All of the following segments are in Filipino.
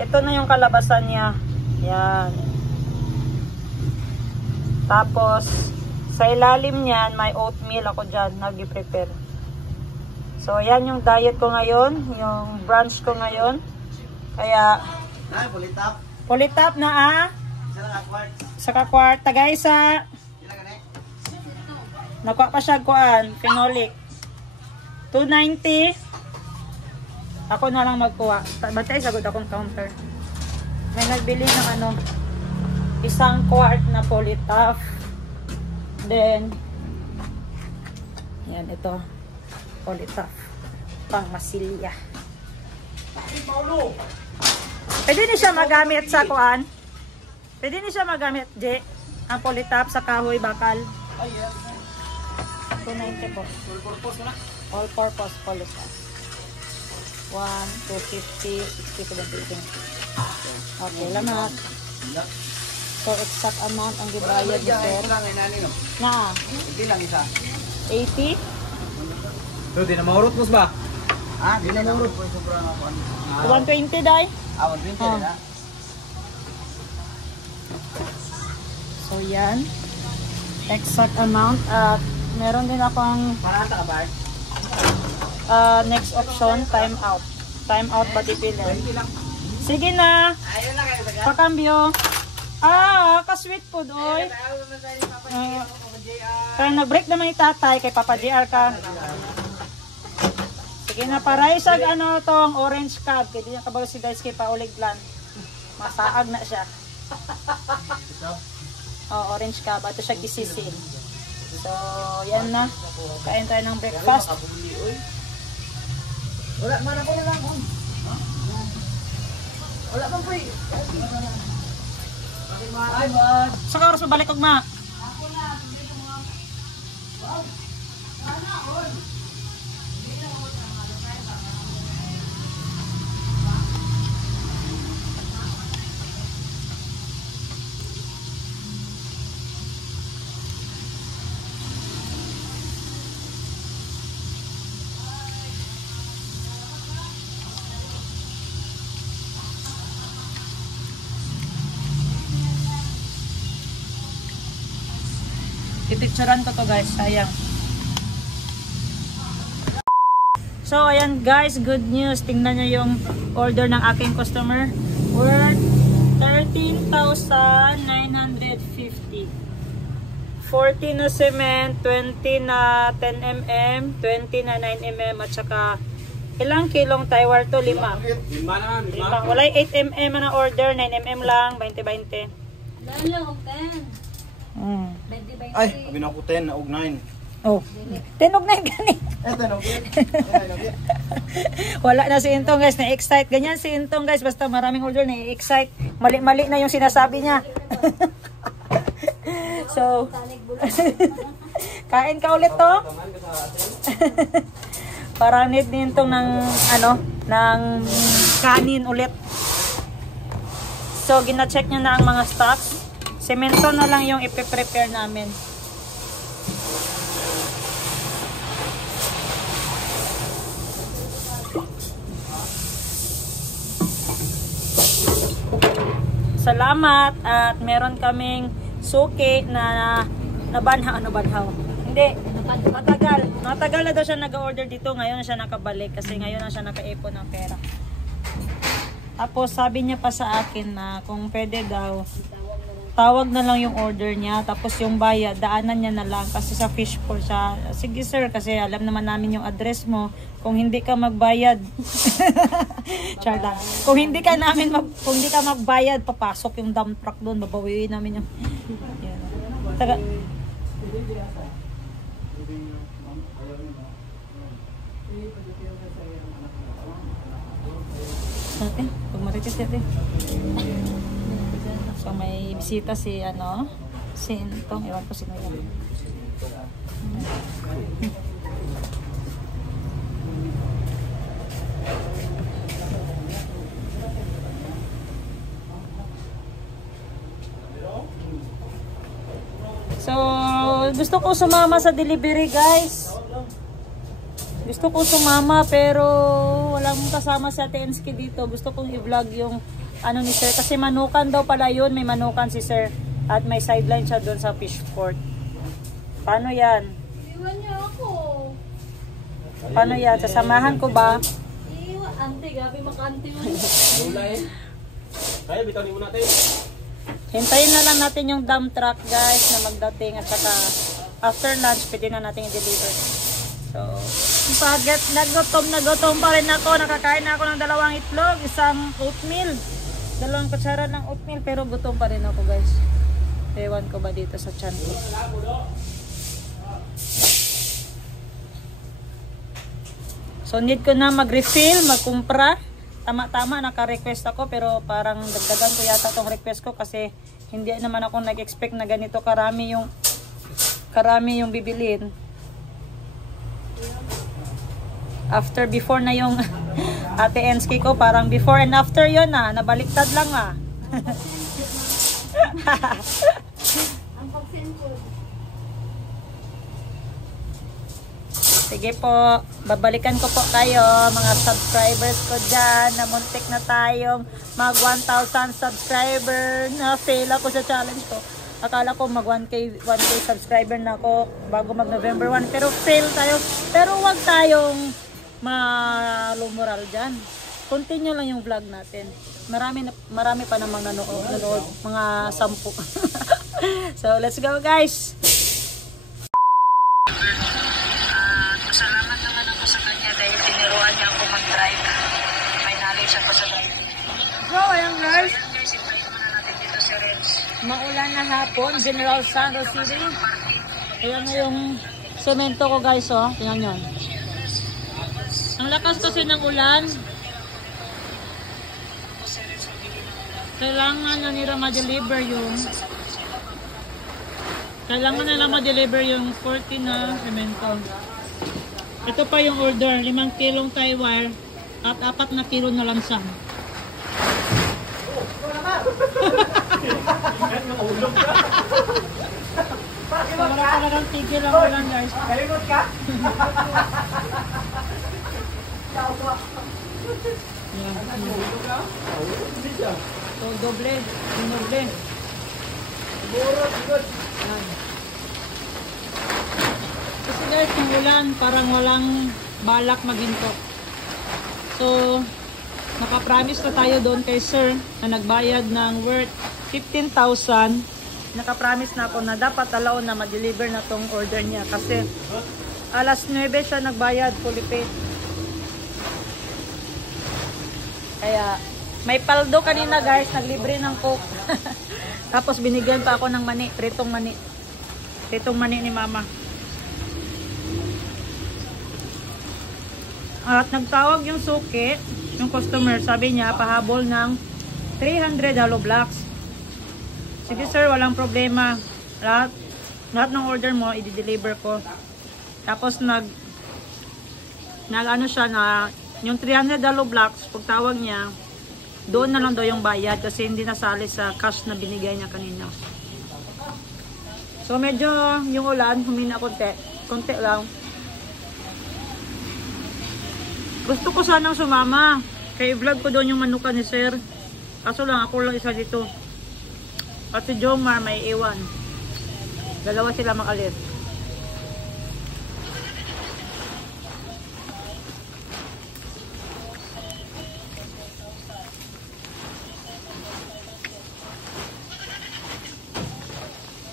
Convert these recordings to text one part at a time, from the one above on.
Ito na yung kalabasan niya. Yan. Tapos, sa ilalim niyan, may oatmeal ako dyan. Nag-prepare. So, yan yung diet ko ngayon. Yung brunch ko ngayon. Kaya, pulitap na sa kakwarta guys ha. Nakuha pa siya kuan, phenolic. 290. Ako na lang magkuha. Bantay sagod akong counter. May nagbili ng ano, isang quart na Politaf. Then, yan ito. Politaf. Pang masilya. Pwede ni siya magamit sa kuan. Pwede ni siya magamit, J. Ang Politaf sa kahoy bakal. 290 po. All purpose na? All purpose Politaf. 1, 250, 60, 70. Okay, lamat. So, exact amount ang gibayad ni sir. Na? Hindi lang isa. 80? So, di na mahurot mo ba? Ah, di na mahurot po. 120 day? 120 na. So, yan. Exact amount. At meron din akong Parata ka ba? next option, time out. Time out ba dipilin? Sige na. Pakambyo. Ka-sweet food, oy. Kaya nag-break naman yung tatay kay Papa JR ka. Sige na, paray sa ano tong orange cab. Kaya di niya kabaw si Daisuke pa uliglan. Masaag na siya. Orange cab. Ato siya kisisi. So, yan na. Kain tayo ng breakfast. Wala man ako na lang. Wala man po. Ay, bud. Saka oras mabalik og ma. Pipicturean ko to guys, sayang. So ayan guys, good news. Tingnan nyo yung order ng aking customer. Worth 13,950. 40 na cement, 20 na 10mm, 20 na 9mm at saka ilang kilong tywar to? 5. 5 na. Wala 8mm na order, 9mm lang, 20-20. Lalo, 10. Ay, abi na ko 10 na og 9. Oh, tinog na gani. Eto na. Wala na si Intong guys, na-excite. Ganyan si Intong guys, basta maraming order, na-excite. Mali-mali na yung sinasabi niya. So, kain ka ulit to. Para need din Intong ng, ng kanin ulit. So, gina-check niya na ang mga stocks. Semento na lang yung ipe-prepare namin. Salamat at meron kaming suki na nabanhaw. Hindi, matagal na daw siya nag-order dito. Ngayon na siya nakabalik kasi ngayon na siya nakaipon ng pera. Tapos sabi niya pa sa akin na kung pwede daw, tawag na lang yung order niya, tapos yung bayad, daanan niya na lang kasi sa fishpool siya. Sige sir, kasi alam naman namin yung address mo. Kung hindi ka magbayad, charla. Kung hindi ka magbayad, papasok yung dump truck doon, babawiin namin yung yan. Taga natin, pag marites natin. So may bisita si si Intong, ewan ko sino yan. So gusto ko sumama sa delivery guys. Gusto ko sumama pero walang kasama sa Tenski dito. Gusto kong i-vlog yung ano ni sir. Kasi manukan daw pala yun. May manukan si sir. At may sideline siya doon sa fish port. Paano yan? Iwan niya ako. Paano yan? Sasamahan ko ba? Iwan. Ante, gabi makante mo. Wala eh. Kaya bitaw ni mo natin. Hintayin na lang natin yung dump truck guys na magdating. At saka after lunch, pwede na natin i-deliver. So, pagkat nagutom pa rin ako. Nakakain na ako ng 2 itlog, 1 oatmeal, 2 kutsara ng oatmeal, pero gutom pa rin ako guys. Ewan ko ba dito sa tiyan ko. So need ko na mag-refill, magkumpra. Tama-tama, naka-request ako pero parang dagdagan ko yata tong request ko kasi hindi naman ako nag-expect na ganito karami yung bibilin. Before na yung Ate Ensky ko, parang before and after yun nabaliktad lang Ang pagsin ko. Sige po, babalikan ko po kayo mga subscribers ko dyan na muntik na tayong mag 1,000 subscriber. Na-fail ako sa challenge ko. Akala ko mag 1K subscriber na ako bago mag November 1 pero fail tayo. Pero wag tayong malumural dyan. Continue lang yung vlog natin. Marami pa namang nanood, mga 10. So let's go guys. Salamat naman ako sa kanya dahil tinuruan niya ako mag-drive. May knowledge ako sa drive. So ayan guys. Maulan na hapon, General Santos City. Ayan na yung semento ko guys, oh. Tingnan nyo. Ang lakas kasi ng ulan. Kailangan na nila ma-deliver yung yung 40 na semento. Ito pa yung order, 5 kilong tie wire at 4 na kilo na lansang. Wala talagang tigil ang ulan guys. Kalimot ka? So doble. Kasi guys yung ulan parang walang balak maghinto. So nakapromise na tayo doon kay sir na nagbayad ng worth 15,000. Nakapromise na ako na dapat alaon na ma-deliver na tong order niya kasi alas 9 siya nagbayad, fully paid. Kaya may paldo kanina guys, naglibre ng coke. Tapos binigyan pa ako ng mani, pritong mani ni mama. At nagtawag yung suki, yung customer, sabi niya pahabol ng 300 hollow blocks. Sige sir, walang problema. Lahat ng order mo, i-deliver ko. Tapos ano siya na, yung 300 hollow blocks, pagtawag niya, doon na lang daw yung bayad kasi hindi nasali sa cash na binigay niya kanina. So medyo yung ulan, humina konti lang. Gusto ko sanang sumama. Kaya vlog ko doon yung manukan ni sir. Kaso lang, ako lang isa dito. At si Jomar may iwan. Dalawa sila makalit.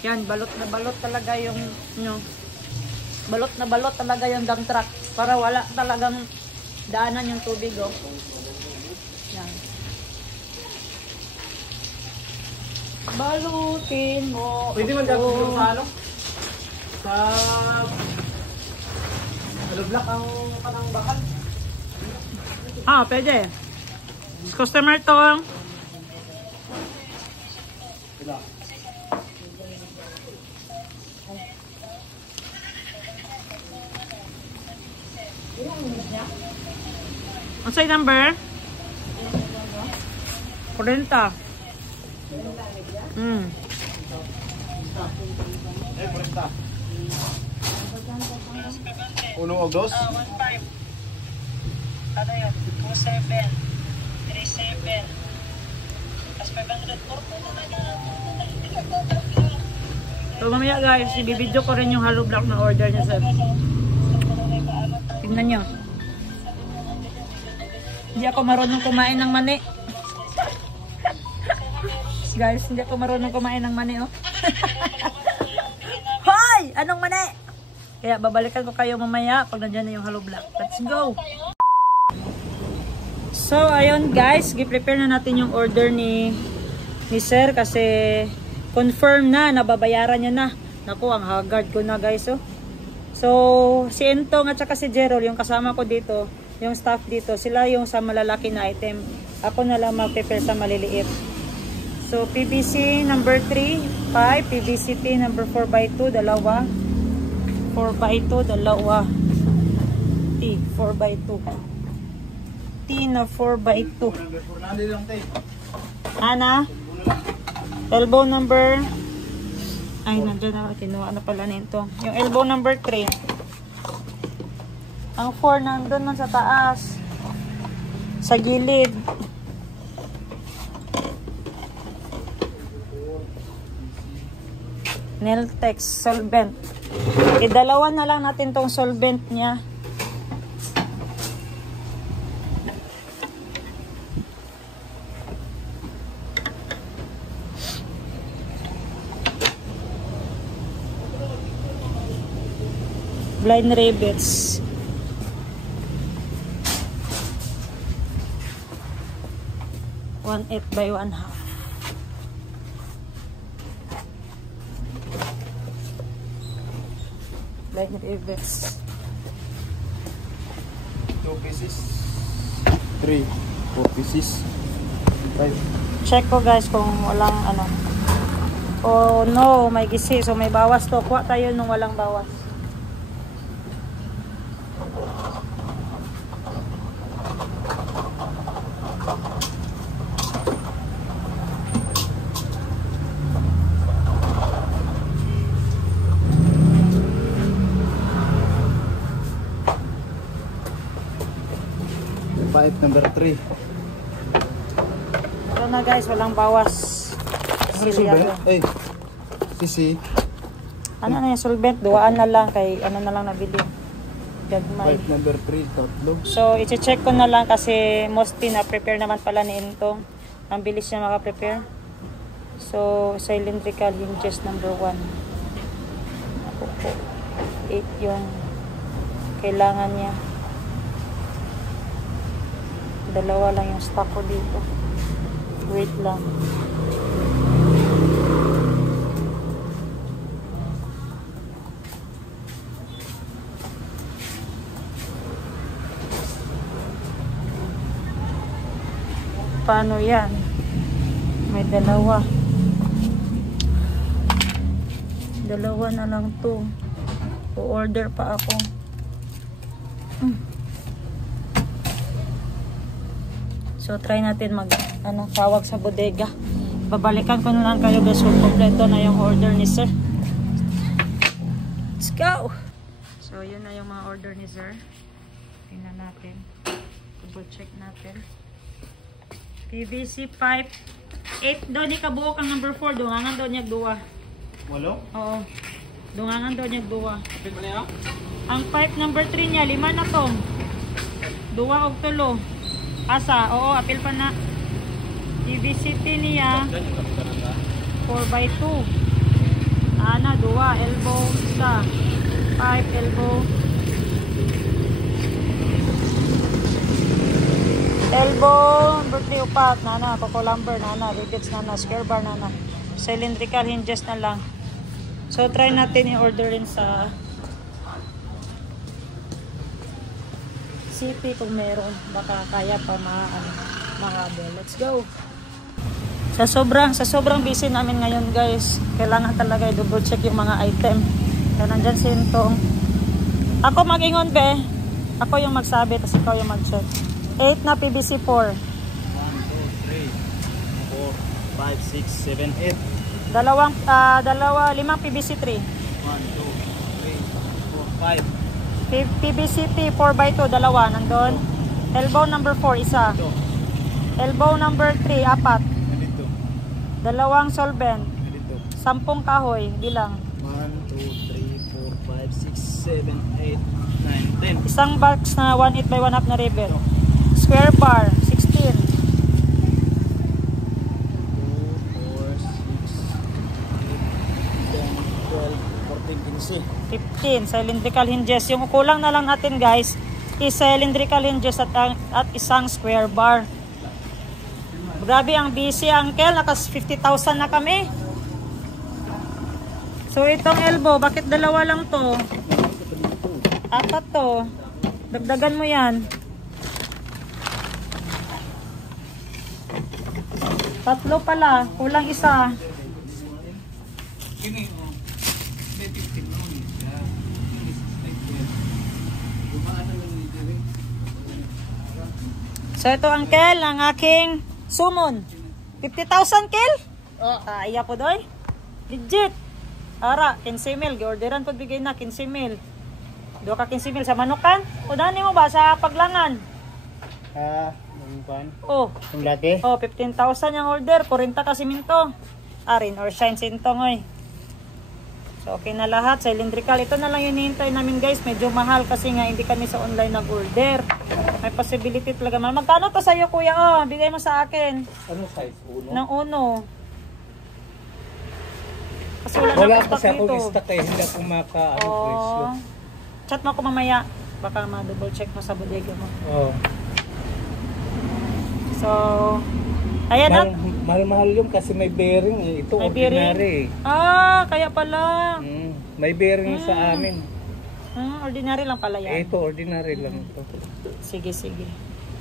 Yan, balot na balot talaga yung balot na balot talaga yung dump truck para wala talagang daanan yung tubig, oh. Yan. Balutin mo. Pwede man dyan siguro sa ano? Sa block ang kanang bakal. Pwede. Customer to. Ila. Ang sa'yo number? 40. Presta. 1 o 2? 15. Ano yun? 27. 37. So mamaya guys, ibibidyo ko rin yung hollow block na order niya sir. Tingnan nyo. Hindi ako marunong kumain ng mani. Guys, hindi ako marunong kumain ng mani oh. Hoy! Anong mani? Kaya babalikan ko kayo mamaya pag nandiyan na yung hollow block. Let's go! So ayun guys, gi-prepare na natin yung order ni sir kasi confirm na, nababayaran niya na. Naku, ang haggard ko na guys oh. So, si Entong at saka si Gerald, yung kasama ko dito, yung staff dito, sila yung sa malalaki na item. Ako na lang mag-prepare sa maliliit. So, PVC number 3, 5. PVC-T number 4x2, dalawa. 4x2, dalawa. T, 4x2. T na 4x2. Ana? Elbow number, ay nandiyan na, kinuha na pala nito. Yung elbow number 3. Ang 4 nandun man sa taas. Sa gilid. Neltex solvent. Idalawa na lang natin tong solvent niya. Blind rivets. One 1/8 by 1/2. Blind rivets. 2 pieces. 3, 4 pieces. 5. Check ko guys kung walang ano. Oh no, may gisi. So may bawas to. Kuha tayo nung walang bawas. Number 3. Ito na guys, walang bawas. Silyado. Ay, sisi. Ano na yung solvent? Duwaan na lang kay ano na lang nabili. Gagmay. 5 number 3, tatlo. So, i-check ko na lang kasi mostly na-prepare naman pala ni Intong. Ang bilis niya maka-prepare. So, cylindrical hinges number 1. Ako po. 8 yung kailangan niya. Dalawa lang yung stock ko dito. Wait lang. Paano yan? May dalawa. Dalawa na lang to. O-order pa ako. So, try natin tawag sa bodega. Babalikan ko na lang kayo guys kung kompleto na yung order ni sir. Let's go! So, yun na yung mga order ni sir. Tingnan natin. Double check natin. PVC pipe. 8 doon ni kabuok ang number 4. Dungangan doon niya duwa. Walo? Oo. Dungangan doon niya duwa. Kapit mo na yan? Ang pipe number 3 niya, 5 na to. Duwa og tulo. Asa? Oo, apil pa na. PVC-T niya 4x2. Ana, duwa. Elbow, isa. 5 elbow. Elbow, number 3, upat. Nana, coco lumber, nana. Rivets, nana. Square bar, nana. Cylindrical hinges na lang. So, try natin i-order rin sa CP kung meron. Baka kaya pa makabel. Let's go! Sa sobrang busy namin ngayon guys, kailangan talaga i-double check yung mga item. Kaya nandyan si Intong. Ako mag-ingon be. Ako yung magsabi, tapos ikaw yung mag-check. 8 na PVC 4. 1, 2, 3, 4, 5, 6, 7, 8. Limang PVC 3. 1, 2, 3, 4, 5. PVC-T 4x2, dalawa, nandun. Elbow number 4, isa. Elbow number 3, 4. Nandito. Dalawang solvent. Dito. 10 kahoy. Bilang. 1, 2, 3, 4, 5, 6, 7, 8, 9, 10. Isang box na 1/8 by 1/2 na ribbon. Square bar. 16. 15 cylindrical hinges. Yung kulang na lang natin guys is cylindrical hinges at isang square bar. Grabe ang busy uncle, nakas 50,000 na kami. So itong elbow, bakit dalawa lang to? 4 to. Dagdagan mo yan. 3 pala, kulang isa. So ito uncle, ang aking sumon. 50,000 kel? Iya po doy. Legit. Ara, 15,000. Giorderan po bigay na 15,000. 2 ka 15,000 sa manukan. O dani mo ba sa paglangan? Yung pan? Oh. Yung lati? Oh, 15,000 yung order. 40 ka siminto. Arin or shine sintong oy. So okay na lahat. Cylindrical. Ito na lang yung hinihintay namin guys. Medyo mahal kasi nga hindi kami sa online nag-order. May possibility talaga. Magkano to sa'yo kuya? Oh, bigay mo sa akin. Ano size? Uno? Ng uno. Kasi wala Wala na kasi stock akong dito. stock eh, hindi ako presyo. Oh. Chat mo ako mamaya. Baka ma-double check mo sa bodega mo. Oh. So, ayan na. Mahal-mahal yun kasi may bearing eh. Ito May ordinary bearing. Ah, kaya pala. May bearing sa amin. Ordinary lang pala Eh, yan. ito ordinary lang ito. Sige, sige.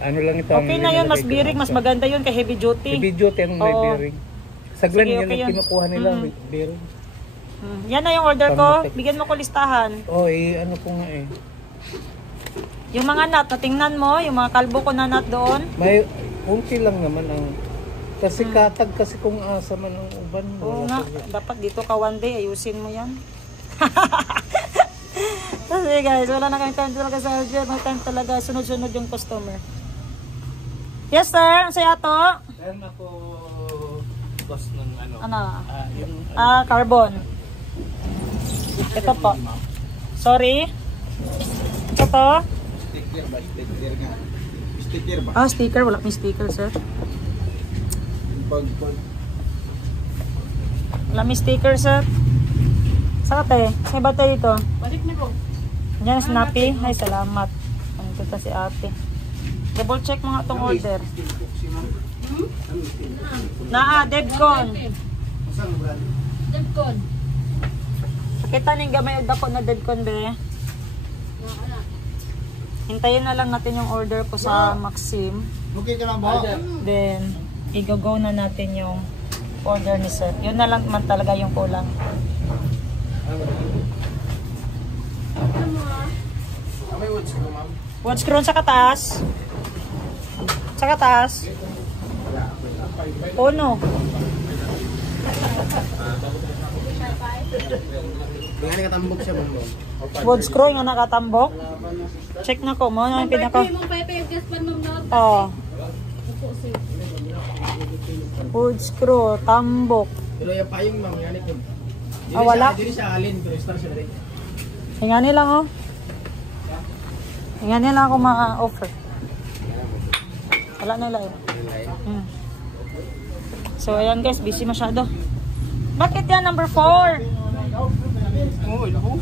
Ano lang ito. Okay na yun, mas bearing, mas maganda yun kay heavy duty. Heavy duty ang may Oo. bearing. Sa Glen, Sige, yun okay ang yun. kinukuha nila, may bearing. Yan na yung order ko. Pamutik. Bigyan mo ko listahan. Oh, eh, ano ko nga eh. Yung mga nut, natingnan mo, yung mga kalbo ko na nut doon. May, unti lang naman ang, kasi katag kasi kung asa man ang uban. Oo nga, dapat dito ka one day, ayusin mo yan. Kasi guys, wala na kayong time talaga sa order. May time talaga, sunod-sunod yung customer. Yes sir, ang saya to. Meron ako cost ng ano. Ano? Yung Carbon. Ito po. Sorry. Ito to. Sticker ba? Sticker nga. Sticker ba? Ah, sticker. Wala may sticker sir. Pag Wala may sticker sir. Saka te, may ba tayo ito? Balik na ko. Yan, snappy. Ay, salamat. Ano ito si ate. Double check mo nga itong order. Devcon. Depcon. Pakita ning gamay og dako na Devcon be. Hintayin na lang natin yung order ko sa Maxim. okay ka lang ba? Then, i-go na natin yung order ni sir. Yun na lang man talaga yung kulang. May woods ko, ma'am. Wood screw sa kataas. Sa kataas. Uno. Tingnan ka tambok siya mo. Wood screw yung nakatambok. Check na ko mo. Ano yung pinaka... Mong pepe yung gaspan mong not. Oh. Wood screw, tambok. Pero yung payong ma'am, yan ito. Wala. Dili siya alin, pero star siya rin. Hingani lang oh. Hingani lang ako ma-offer. Wala na lang. So ayan guys, busy masyado. Bakit yan number 4? Oo, ilbo.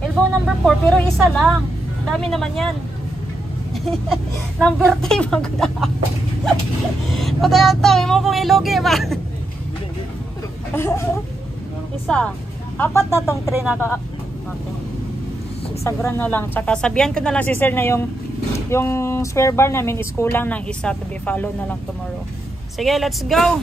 Elbow number 4 pero isa lang. Dami naman yan. Number 3 maganda. Patayan to, may mo kong ilugi ba? Isa. 4 na tong tray na ka. Okay. Isagran na lang. Tsaka sabihan ko na lang si sir na yung square bar namin is kulang ng isa to be followed na lang tomorrow. Sige, let's go!